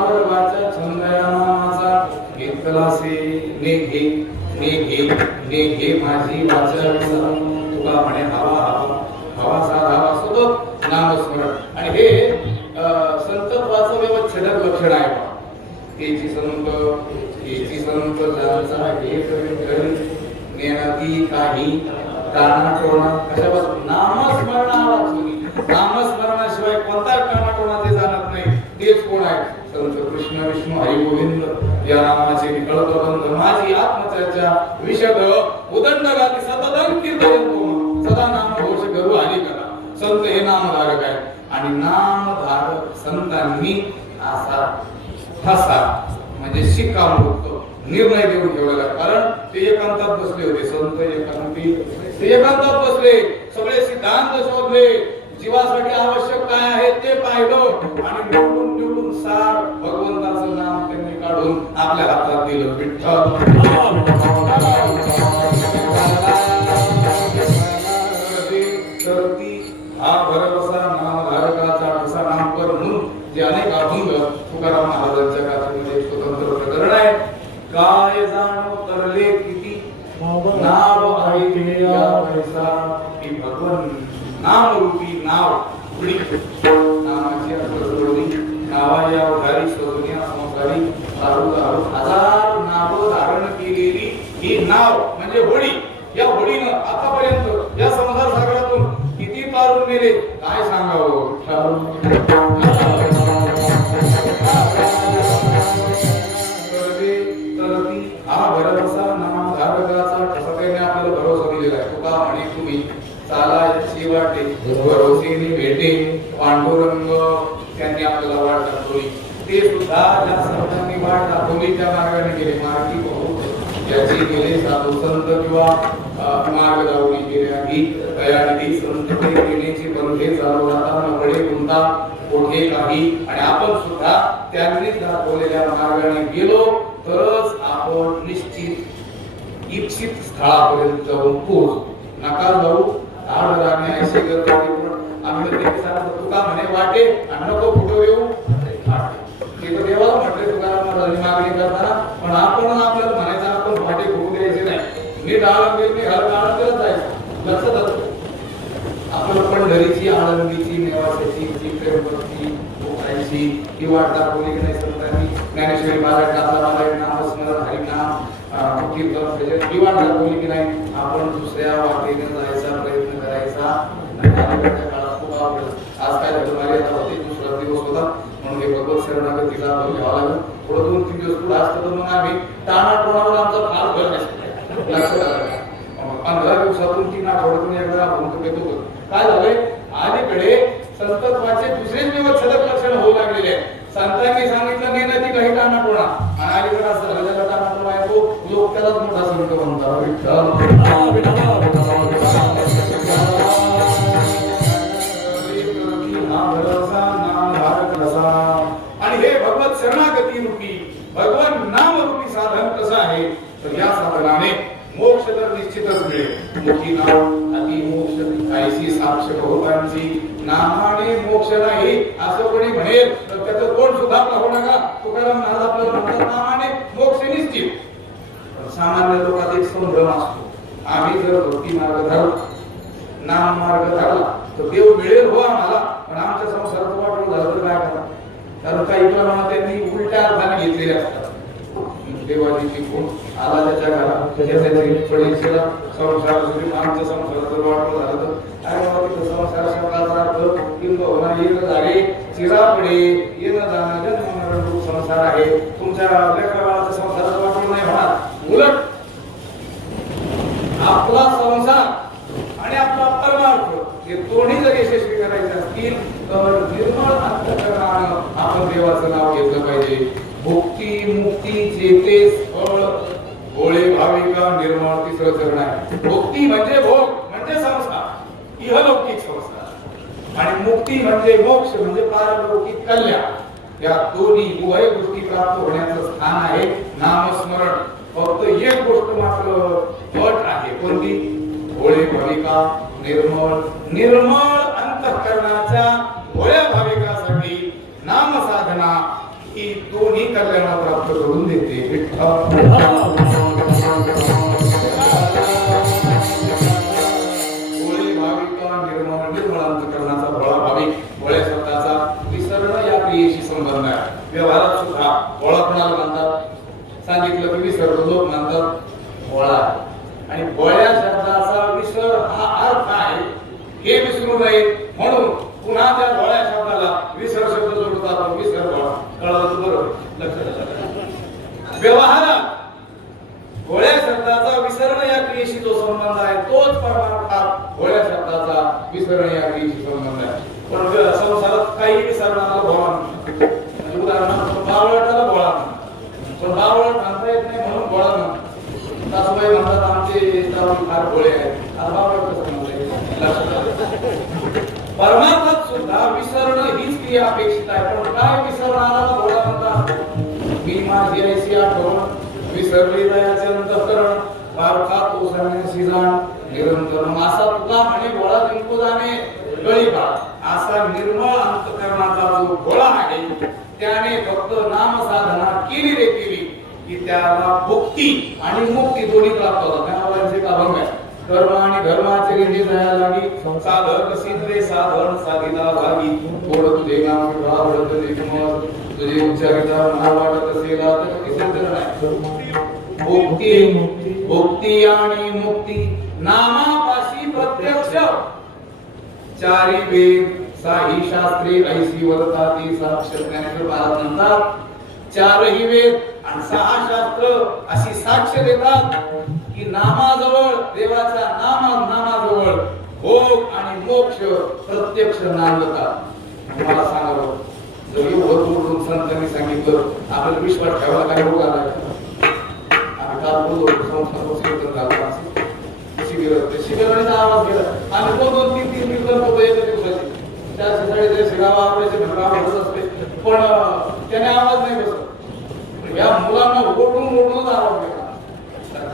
वाचा छंदयानाचा घेतलासे नेघे नेघे नेघे माझी वाचा तुका म्हणे हवा हवा हवा साधा सतत नामस्मरण. आणि हे संतत्वाचं व्यवस्थेचं लक्षण आहे. तेची संत ज्यांचा एक नेनाती काही कानाटोणा कशापासून नामस्मरणापासून. नामस्मरणाशिवाय कोणता कानाटोणा ते जाणत नाही. तेच कोण आहे? संत कृष्ण विष्णू हरी गोविंद या नामाचे निकळत बंध माझी आत्मचर्चा विशद उदंड गाती सततं कीर्तयंतो सदा नाम घोष करू हरी करा. संत हे नामधारक आहे आणि नामधारक संतांनी असा ठसा म्हणजे शिक्कामोर्तब निर्णय देऊन ठेवलेला. कारण ते एकांतात बसले होते. संत एकांती ते एकांतात बसले, सगळे सिद्धांत शोधले, जीवासाठी आवश्यक काय आहे ते पाहिलं आणि निवडून सार भगवंताचं नाम त्यांनी काढून आपल्या हातात दिलं. विठ्ठल हा भरवसा नामधारकाचा ठसा नाम कर म्हणून जे अनेक अभंग तुकाराम महाराजांच्या गाथेमध्ये स्वतंत्र प्रकरण आहे. काय जाणो तरले किती नाव आहे या वैसा की भगवन नामरूपी नाव पुढी नामाची असोडी नावाया उधारी सोनिया संसारी दारू दारू हजार नाव धारण केलेली ही नाव म्हणजे होडी. या होडीनं आतापर्यंत या संसार सागरातून किती तारून नेले काय सांगावं. हा भरवसा नामधारकाचा ठसा त्याने आपल्याला भरोसा दिलेला आहे. तुका म्हणे तुम्ही चाला याची वाटे भरोसेने भेटे पांडुरंग त्यांनी आपल्याला वाट दाखवली. ते सुद्धा ज्या संतांनी वाट दाखवली त्या मार्गाने गेले. मार्गी बहुत याची गेले साधू संत किंवा मार्ग दावली गेले नाही. दयानिधी संत येण्याची बंधे चालू राहता नवडे गुंता कोठे काही. आणि आपण सुद्धा त्यांनी दाखवलेल्या मार्गाने गेलो तरच आपण निश्चित इच्छित स्थळापर्यंत जाऊन पोहोचू. नका जाऊ आड राहणे अशी गरज आम्ही ते सांगतो. तुका म्हणे वाटे आणि नको कुठं येऊ ते तर देवाला म्हटले तुकाराम महाराजांनी मागणी करताना. पण आपण आपल्याला म्हणायचं आपण वाटे कुठू द्यायचे नाही. नीट आळंदीने हर आळंदीला जायचं लक्षात. आपण पंढरीची आळंदीची नेवासाची जी प्रेमभक्ती भोगायची ही वाट दाखवली की नाही संतांनी. ज्ञानेश्वरी महाराज नामस्मरण नामस्मरण हरिनाम कीर्तन भजन ही वाट दाखवली की नाही. आपण दुसऱ्या वाटेने जायचा प्रयत्न करायचा. काळात खूप आवडलं. आज काय झालं मर्यादा होती. दुसरा दिवस होता म्हणून हे भगवत शरणागतीला घ्यावं लागलं. थोडं 2-3 दिवस पुढे असतं तर मग आम्ही टाणाटोणावर आमचा फार भर नसतो. लक्षात आलं. 15 दिवसातून 3 आठवड्यातून एकदा आपण येतो. काय झालंय अलीकडे संतत्वाचे दुसरेच व्यवस्थेचं लक्षण होऊ लागलेले आहे. संतांनी सांगितलं नेण्याची काही टाणाटोणा आणि अलीकडे असं झालेला टाणाटोणा आहे तो लोक त्यालाच मोठा संत म्हणतात. आणि हे भगवत शरणागती रूपी भगवान नाम रूपी साधन कसं आहे तर या साधनाने मोक्ष तर निश्चितच मिळेल. मोठी नाव अति मोक्ष कायसी साक्ष बहुतांची नामाने मोक्ष नाही असं कोणी म्हणेल तर त्याचं कोण सुद्धा पाहू नका. तुकाराम महाराज आपल्याला म्हणतात नामाने मोक्ष निश्चित. सामान्य लोकात एक संभ्रम असतो. आम्ही जर भक्ती मार्ग धरला नाम मार्ग धरला तर देव मिळेल हो आम्हाला. पण आमच्या संसाराचं वाटलं झालं तर काय करा. कारण काही प्रमाणात त्यांनी उलट्या अर्थाने घेतलेले असतात. देवाची कोण आला त्याच्या घरात पडीला संसार सुरू आमच्या संसाराचं वाटलं झालं तर काय संसार शब्दाचा अर्थ किंवा येणं झाले चिरापडे येणं जाणं जन्म संसार आहे. तुमच्या लेकराबाळाचा संसाराचं वाटलं नाही होणार. उलट आपला संसार आणि आपला परमार्थ हे दोन्ही जर यशस्वी करायचे असतील तर निर्मळ अंतःकरणानं आपण देवाचं नाव घेतलं पाहिजे. भक्ती मुक्ती जेते फळ भोळे भाविका निर्मळ तिसरं चरण आहे. भक्ती म्हणजे भोग म्हणजे संसार इहलौकिक संसार आणि मुक्ती म्हणजे मोक्ष म्हणजे पारलौकिक कल्याण. या दोन्ही उभय गोष्टी प्राप्त होण्याचं स्थान आहे नामस्मरण. फक्त एक गोष्ट मात्र अट आहे कोणती? भोळे भाविका निर्मळ अंतःकरणाच्या भोळ्या भाविकासाठी नाम साधना ही निर्मळ अंतःकरणाचा भोळा भाविक भोळ्या शब्दाचा विसरणं या क्रियेशी संबंध आहे. व्यवहारात सुद्धा भोळा कोणाला म्हणतात? सांगितलं की विसरतो लोक म्हणतात भोळा. आणि भोळ्या शब्दाचा विसर हा अर्थ आहे हे विसरू नये म्हणून पुन्हा त्या भोळ्या शब्दाला विसर शब्द जोडतात. विसर भोळा. कळलं बरोबर? लक्षात आलं? व्यवहारात भोळ्या शब्दाचा विसरण या क्रियेशी जो संबंध आहे तोच परमार्थात भोळ्या शब्दाचा विसरण या क्रियेशी संबंध आहे. पण संसारात काही विसरणाला भोळा म्हणतात. उदाहरणार्थ बावळटाला भोळा म्हणतात. पण बावळट म्हणता येत नाही म्हणून भोळा म्हणतात. सासूबाई म्हणतात आमचे जावई फार भोळे आहेत. आता बावळट कसं म्हणता? परमार्थात सुद्धा विसरणं हीच क्रिया अपेक्षित आहे. पण काय विसरणाला भोळा म्हणतात? मी माझी ऐशी आठवण विसरली दयाचे अंतःकरण पारखा तो सांगण्याशी जाण निरंतर मासा तुका म्हणे भोळा जिंकू जाणे गळी बाळ. असा निर्मळ अंतःकरणाचा जो भोळा आहे त्याने फक्त नाम साधना केली रे केली की त्याला भुक्ती आणि मुक्ती दोन्ही प्राप्त होतात. त्यामध्ये एक अभंग आहे. कर्म आणि धर्माचे रिंदी जाया लागी साधक सिद्धे साधन साधिला भागी थोड तुझे नाम आवडत देखमत तुझे उच्चारिता मला वाटत असेल तर किती तर नाही. भुक्ती आणि मुक्ती नामापाशी प्रत्यक्ष चारी वेद साही शास्त्रे ऐसी वर्ताती साक्ष ज्ञानेश्वर महाराज म्हणतात चारही वेद आणि सहा शास्त्र अशी साक्ष देतात की नामाजवळ देवाच्या नामाजवळ भोग आणि मोक्ष प्रत्यक्ष नांदतात. मला सांगावं जर एवढं बोलून संतांनी सांगितलं आपल्याला विश्वास ठेवायला काय रोग आला? आम्ही काल बोललो शिबिराचा आवाज गेला आणि 2-3 कीर्तन होतो एका दिवसाची. त्या सकाळी शिरावा आवडायचे भरगाव होत असते पण त्याने आवाज नाही बसत. या मुलांना ओढूनच आवाज गेला.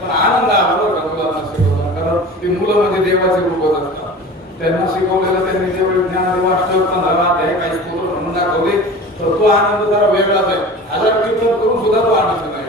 पण आनंद आला बरं मुलांना शिकवताना. कारण ते मुलं म्हणजे देवाचे रूप असतात. त्यांना शिकवलेलं त्यांनी जेवढे ज्ञान वास्तव 15 अध्याय काही स्तोत्र म्हणून दाखवले तर तो आनंद जरा वेगळाच आहे. 1000 कीर्तन करून सुद्धा तो आनंद नाही.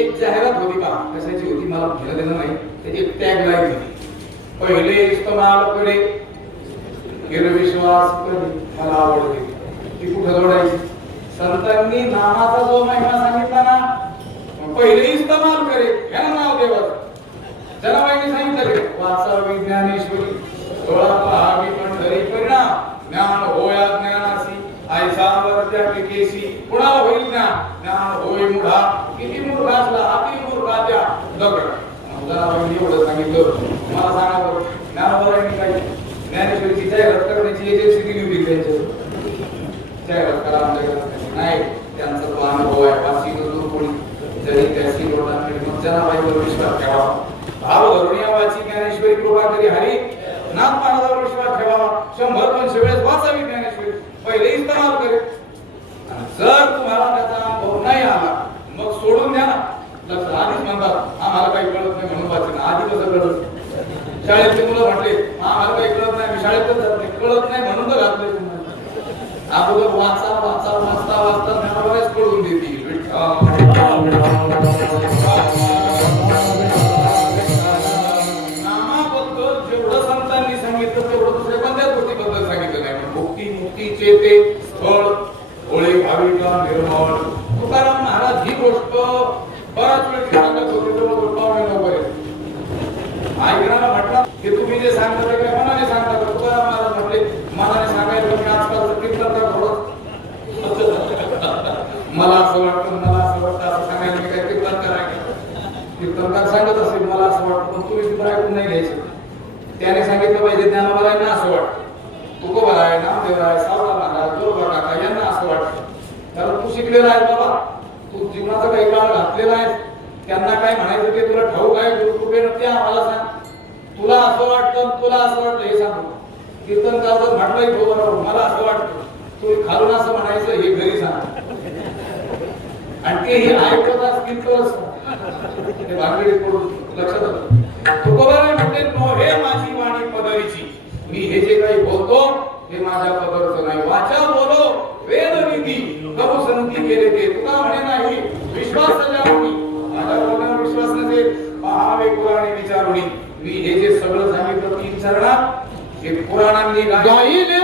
एक जाहिरात होती का कशाची होती मला घेणं देणं नाही. त्याची एक टॅग लाईन होती. पहिले इस्तमाल करे विश्वास करी मला आवडते. ती कुठं जोडायची? संतांनी नामाचा जो महिमा सांगितला ना पहिले इस्तमाल करे ह्याला नाव देवाचं. जनाबाईंनी सांगितलं वाचा ज्ञानेश्वरी डोळा पहावी पंढरी परिणाम ज्ञान होया ज्ञानासी ऐसा वरत्या केसी. कुणाला होईल ज्ञान होय मुढा. किती मूर्ख असला अति मूर्खाच्या दगड. जनाबाईंनी एवढं सांगितलं. मला सांगा बरं ज्ञानोबाईंनी काय ज्ञानेश्वरीची जाहिरात करण्याची एजन्सी दिली होती त्यांच्यावर. जाहिरात करा आमच्या नाही त्यांचा तो अनुभव आहे. वाची नजूर कोणी जरी त्याची लोकांकडे मग जनाबाईंवर विश्वास ठेवावा. भाव धरून या वाची ज्ञानेश्वरी कृपा करी हरी नाथ महाराजांवर विश्वास ठेवावा. 100-200 वेळेस वाचावी ज्ञानेश्वरी. पहिले इस्तेमाल करे. जर तुम्हाला त्याचा अनुभव नाही आला मग सोडून द्या ना. लक्ष आधीच म्हणतात आम्हाला काही कळत नाही म्हणून वाचन. आधी कसं कळत? शाळेतले मुलं म्हटले आम्हाला काही कळत नाही मी शाळेतच जात नाही. कळत नाही म्हणून तर घातलंय तुम्हाला. अगोदर वाचा वाचा वाचता वाचता ज्ञानावरच कळून देतील. नामाबद्दल जेवढं संतांनी सांगितलं तेवढं दुसऱ्या कोणत्याच गोष्टीबद्दल सांगितलं नाही. भुक्ती मुक्तीचे ते स्थळ भोळे भाविका निर्मळ. तुकाराम महाराज ही गोष्ट बराच वेळ सांगत होते. ऐकणारा म्हटलं की तुम्ही जे सांगता ते मनाने सांगता. तुकाराम महाराज म्हटले मनाने सांगायचं मी आजकालचं कीर्तन थोडं मला असं वाटतं असं सांगायला मी काय कीर्तन करायचं. कीर्तनकार सांगत असेल मला असं वाटतं पण तुम्ही तिथं ऐकून नाही घ्यायचं. त्याने सांगितलं पाहिजे ज्ञानोबाला असं वाटतं. तुकोबा आहे नामदेव आहे सावळा महाराज जोरबा काका यांना असं वाटतं. कारण तू शिकलेला आहे बाबा. तू जीवनाचा काही काळ घातलेला आहे. त्यांना काय म्हणायचं ते तुला ठाऊक आहे. गुरुकृपेनं ते आम्हाला सांग. तुला असं वाटतं तुला असं वाटतं हे सांगू. कीर्तनकार जर म्हटलंय तो बरोबर मला असं वाटतं तू खालून असं म्हणायचं हे घरी सांग. आणि ते हे ऐकत असतील तर ते भानगडीत पडून लक्षात आलं. तुकोबा म्हणते हे माझी वाणी पदरीची. मी हे जे काही बोलतो हे माझ्या पदरचं नाही. वाचा बोलो वेद नीती कबू संती केले ते तुका म्हणे नाही विश्वास माझ्या महावे पुराणे विचारुणी मी हे जे सगळं सांगितलं 3 चरणात हे पुराणांनी गायीने